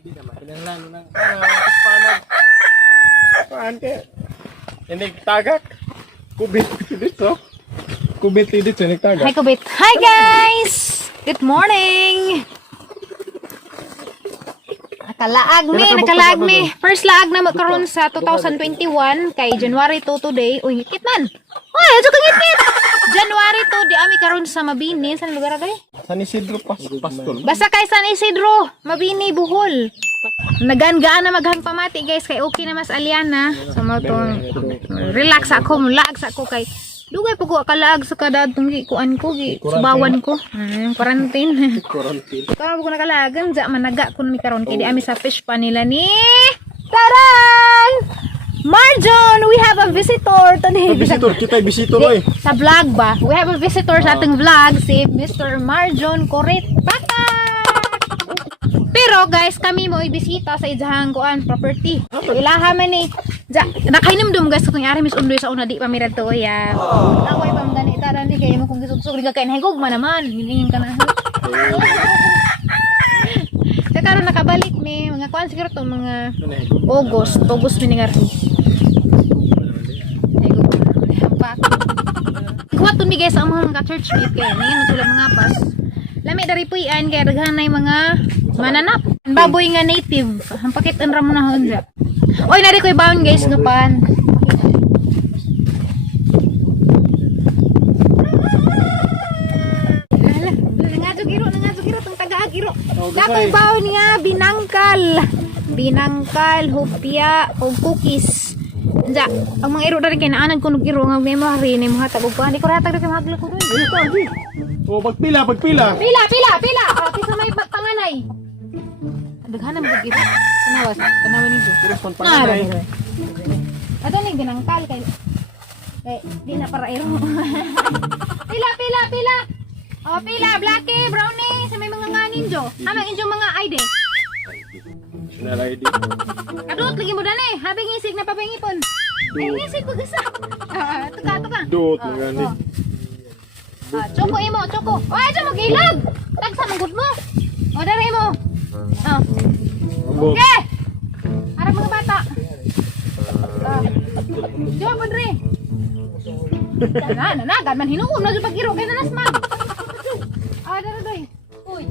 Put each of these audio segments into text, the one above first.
Hindi naman. Kinanglan ng panag. Paan ka? Hindi tagak. Kubit dito. Kubit dito nagtagak. Hi, Kubit. Hi, guys! Good morning! Nakalaag mi. First laag na magkaroon sa 2021 kay January 2 today. Uy, ngikit man. Uy, adyo ka ngikit! January 2 di ami karon sa Mabini. Saan lugar agay? San Isidro Pastol. Basta kay San Isidro, Mabini, Bohol. Nagaan-gaan na maghang pamati guys kay okay na mas Aliana. So mo tong relax ako, mulaag sa ako kay dugay po ko kalaag sa kada tunggi kuan ko gi subawan ko. Quarantine. Karon ko nakalagan ja managa kun mi karon kay di ami sa fish pa nila ni Taran! Marjon, we have a visitor today. Visitor, kita visitor oy. Sa vlog ba? We have a visitor sa ating vlog si Mr. Marjon Corit Pata. Pero guys, kami mo ibisita sa ijahang kuan property. Ilaha man ni. Ja, nakainumdum guys kung ari mis undoy sa una di pa mirad to ya. Away pa mangani taran ni kay mo kung gisugsug di ka kain higog man naman. Hilingin ka na. Sa karon nakabalik mi mga kuan siguro to mga August miningar. Kuha to mi guys ang mga church meet kay ngayon matulad mga pas. Lami dari puyan kay daghanay mga mananap. Baboy nga native. Ang pakitan ra mo na honda. Oy nari koy baon guys nupan. Nangadyo giro tong taga-giro. Dakoy baon nga binangkal, hopya ug cookies. Ja, ang mga iro dari kay naanan ko ug iro nga may mahari ni mga tagog pa. Di ko ratag kay magla ko doon. Oh, pagpila. Pila. Kisa may panganay. Daghanan mo gid. Tanawas ni do. Respond panganay. Ato ni binangkal kay di na para iro. Pila. Oh, pila, Blackie, Brownie, sa may mga nganin jo. Anong inyo mga ID? National ID. Kadot lagi mo dani, habing isig na papangipon. Ay isig ko gasa. Tuka. Dot na gani. Choco imo, choco. Oy, aja mo gilag. Tagsa manggod mo. O dali mo. Okay. Harap mga bata. Diwa po dre. Nanagan man hinuon na pag iro kay nanasmag. Dara. Uy.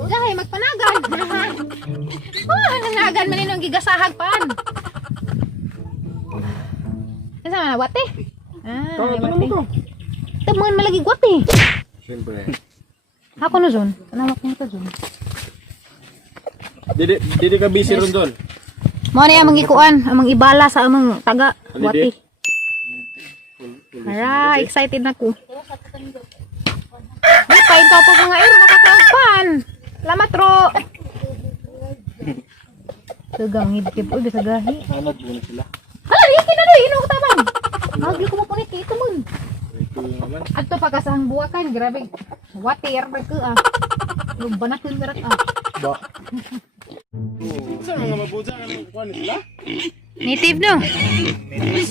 Gahay magpanagan. Nanagan man inong gigasahag pan. Kasa na wate? Wate. Tamon malagi wate. Siyempre. Ako no zon. Kanawak niya ta zon. Didi ka busy ron doon. Mo na among ikuan, among ibala sa among taga wate. Ara, excited na ko. Ay, pain to po mga iro nakakaagpan. Salamat ro. Dagang hidtip uy bisa gahi. Hanad mo na sila. Hala, iki na doy, ino ko tabang. Agli ko mo punit ito mo. Ito naman. Adto pa kasang buwakan, grabe. Water ba ko Banakon garat Ba. Saan mga mabuja ang kuan nila? Native no.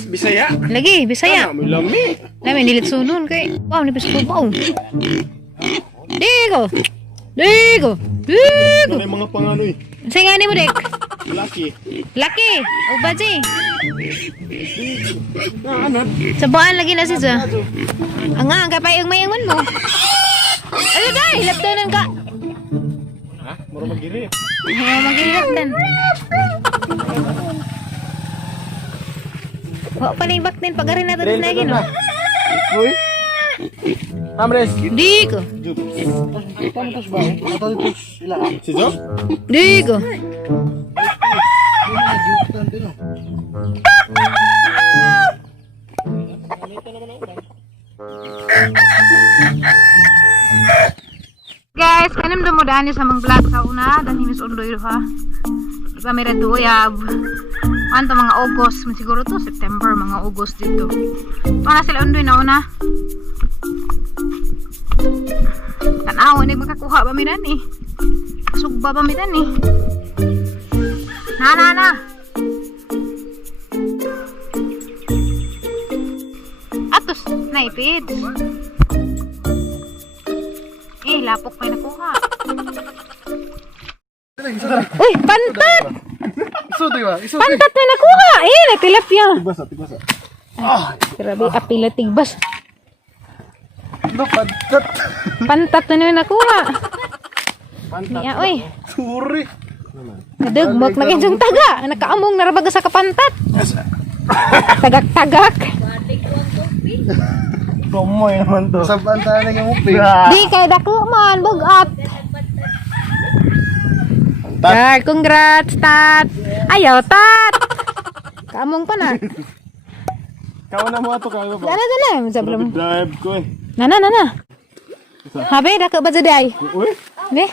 Bisaya. Lagi, Bisaya. Mo lami. Lami nilit sunon kay. Wow, ni paskubaw. Digo. May mga panganoy. Say nga ni mo dek. Laki. O baji. Hanad. Sabaan lagi na siya. Ang kapay ang mayangon mo. Ano dai, laptanan ka. Ha? Muro magiri. Magilaptan. Wa pa ning baktin pagarin nato din lagi no. Uy. Amres. Digo. Tantos ba? Tantos sila. Si Job? Digo. Guys, kanim dumudaan niya sa mga vlog sa una dan himis undoy ha. Kamera tuyab. Anto mga August, siguro to September, mga August dito. Para sila undoy na una. Tanaw, hindi makakuha ba midan eh. Sugba ba midan eh. Na. Atos, naipid. Lapok may nakuha. Uy, pantat! Iso, di ba? Iso, Pantat na nakuha! Eh, tilapia. Tigbasa, tigbasa. Grabe, apila tigbas. No, pantat. Pantat na nakuha. Pantat. Niya, uy. Suri. Nadugmok na kinsong taga. Nakaamong narabaga sa kapantat. Tagak-tagak. Kumoy naman to. Sa pantat na yung upi. Di kay dako man, bugat. Tat. Congrats, Tat. Ayaw, Tat. Kaamong pa na. Kawan na mo ato kayo ba? Dana. Sablam. Drive ko eh. Nana. Habe, dako ba jaday? Uy. Ne?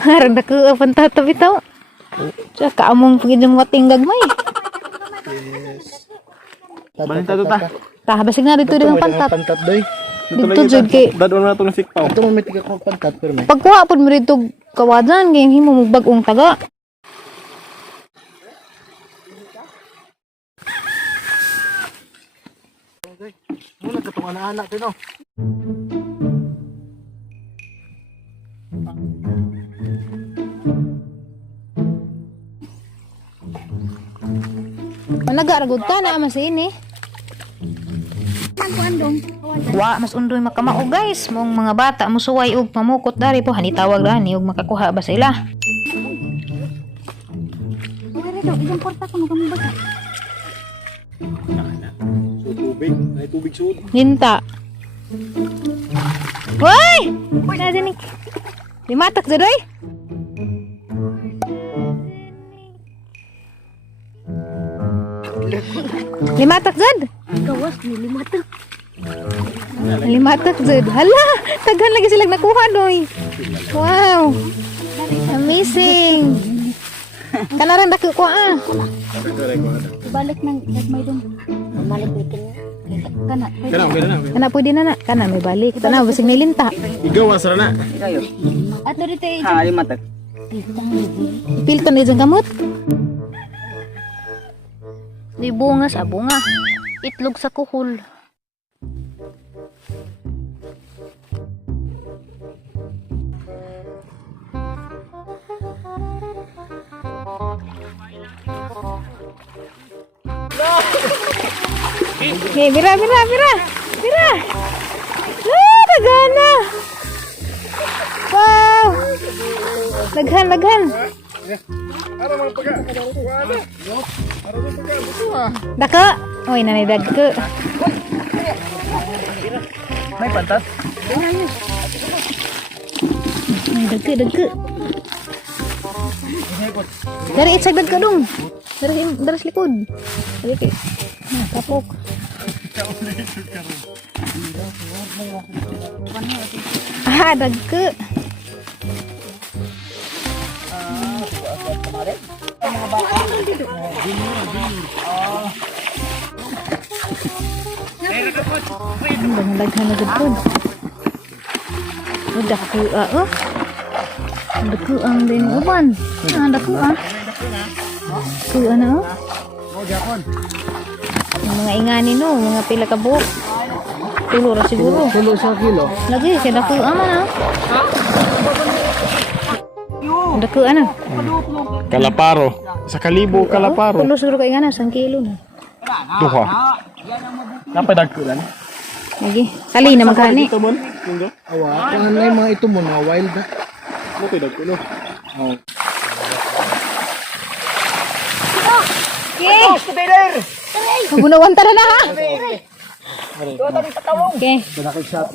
Harang dako pantat tabi tao. Sa kaamong pagidong wating gagmay. Balita to ta. Tah, basig na dito dengan pantat. Pantat doy. Dito jud kay Dadon na to ng sikpaw. Ito mo may tiga ko pantat pero may. pagkuha pud mo dito kawadan kay himo mo bag-ong taga. Muna ka tong anak-anak to no. Nagaragod ka na mas ini. Wa mas undoy makamao guys, mong mga bata musuway og pamukot dari po hanitawag ra ni og makakuha ba sila. So tubig, ay tubig sud. Ninta. Hoy! Na dini. Limatak jadoy. Limatak jad. Gawas ni limatak. Limatak jad. Hala, taghan lagi sila nakuha doy. Wow. Amazing. Kanaran dako ko ah. Balik nang may dong. Balik bikin. Kana. Kana pwede na na. Kana may balik. Tanaw basig nilinta. Igawas ra na. At dito eh. Ha, limatak. Pilton ni gamot. Di bunga sa bunga. Itlog sa kuhol. Okay, bira. Dagana. Wow. Daghan. Ara man paga. Wala. Ara man paga buto ah. Daka. Oy, nanay dagko. May pantat. Ay, dagko. Dari itsag dagko dong. Dari sa likod. Dari kay. Kapok. Dagko. Daghan na gud. Dagko oh. Dagko ang din uban. Dagko ah. Dagko ano? Yung mga ingani no, mga pila ka buhok. Tulo ra siguro. Tulo sa kilo. Lagi kay dagko man ah. Dagko ano? Kalaparo. Sa kalibo kalaparo. Tulo siguro kay ingana 1 kilo na. Duha. Napadag ko lan. Lagi. Kali na magkani. Ito mon. Munggo. Awa, kung ano yung mga ito mo na wild na. Mo kay dag ko no. Oh. Okay. Kabunawan tara na ha. Okay. Banakig shot.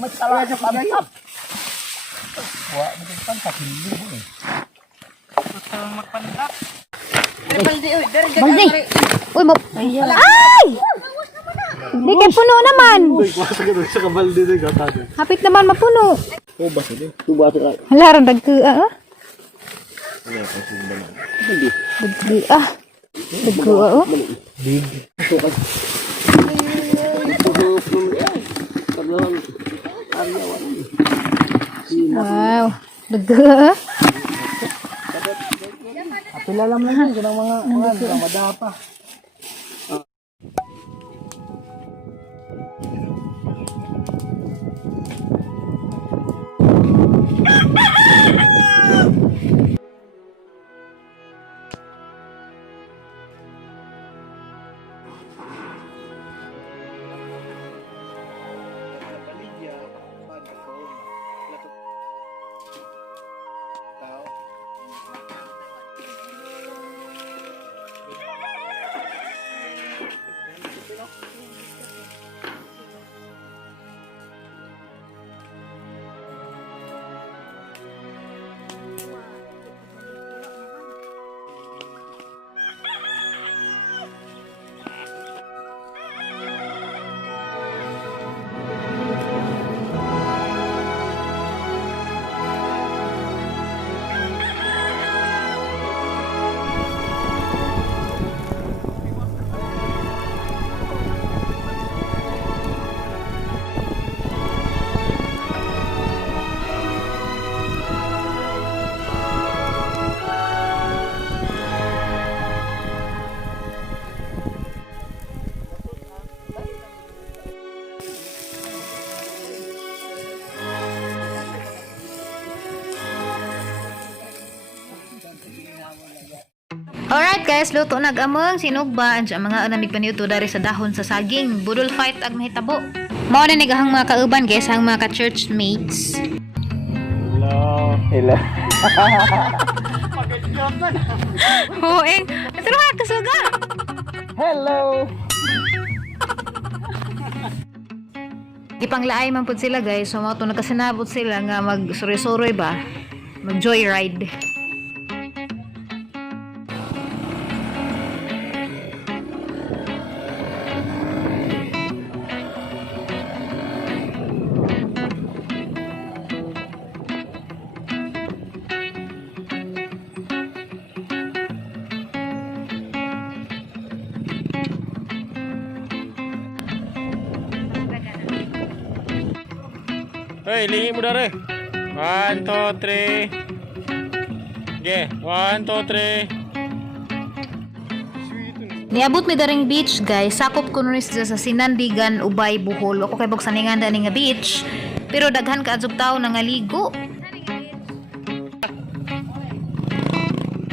Baldi. Uy, ay! Di kay puno naman. Sa kabalde de gatado. Hapit naman mapuno. Oh basta din. Tuba ito ka. Halaran dagko ah. Dagko ah. Dagko ah. Big. Wow. Dagko ah. Apila lang lang yun. Mga madapa. Alright guys, luto nag-among sinugba ang mga anamig paniuto dari sa dahon sa saging. Budol fight ag mahitabo. Mao na nigahang mga kauban guys, ang mga ka-church mates. Hello. Hoeng, pero ha kasuga. Hello. Ipanglaay man pud sila guys, so mao to nakasinabot sila nga mag-suroy-suroy ba, mag-joyride. Hey, lingi mo dari. 1, 2, 3. Okay, 1, 2, 3. Niabot mi daring beach guys, sakop ko nun sa Sinandigan, Ubay, Bohol. Ako kay buksaningan dani nga beach, pero daghan ka adzog tawo na nga ligo.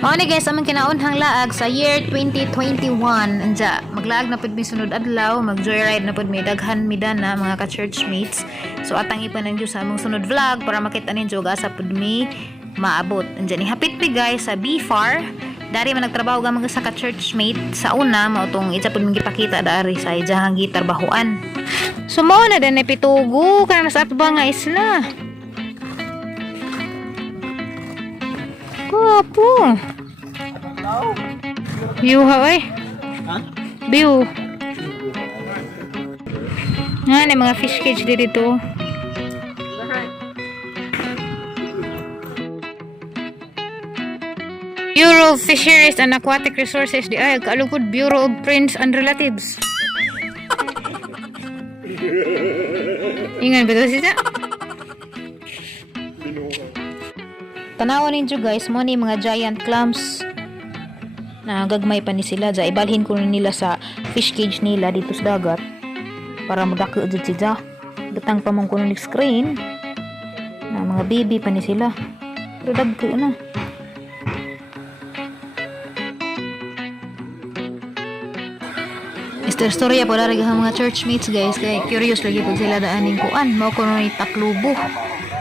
Mao ni guys among kinaunhang laag sa year 2021. Anja maglaag na pud mi sunod adlaw, mag-joyride na pud mi daghan mi dana mga ka-church mates. So atang ipan ninyo sa among sunod vlog para makita ninyo asa pud mi maabot. Anja ni hapit mi guys sa BFAR. Dari man nagtrabaho ga mga sa ka-church mate sa una mao tong itsa pud mi gipakita dari sa ijahang gitar bahuan. So mao na dani pitugo kana sa atbang nga isla. Guwapo. View ha, oy. View. Nga na mga fish cage dito. Bureau of Fisheries and Aquatic Resources di ay kalugod Bureau of Friends and Relatives. Ingan ba ito siya? Tanawan ninyo guys, mo ni mga giant clams na gagmay pa ni sila. Dya, ibalhin ko nila sa fish cage nila dito sa dagat para madako dyan sila. Gatang pa mong kuno screen na mga baby pa ni sila. Pero dagko na. Mr. Storya po darag ang mga churchmates guys. Kaya curious lagi po sila daaning kuan. Mao ko ni Taklubo.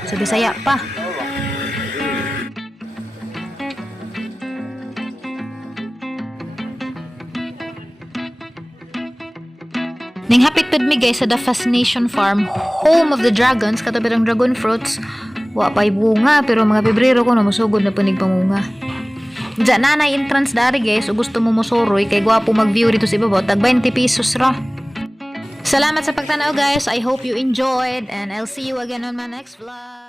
Sa Bisaya pa. Ning hapit pud mi guys sa The Fascination Farm, home of the dragons, katabi ng dragon fruits. Wa pay bunga pero mga Pebrero ko na musugod na punig pamunga. Diyan na entrance dari guys, o gusto mo musuroy kay gwapo mag-view dito sa ibabaw, tag 20 pesos ra. Salamat sa pagtanaw guys. I hope you enjoyed and I'll see you again on my next vlog.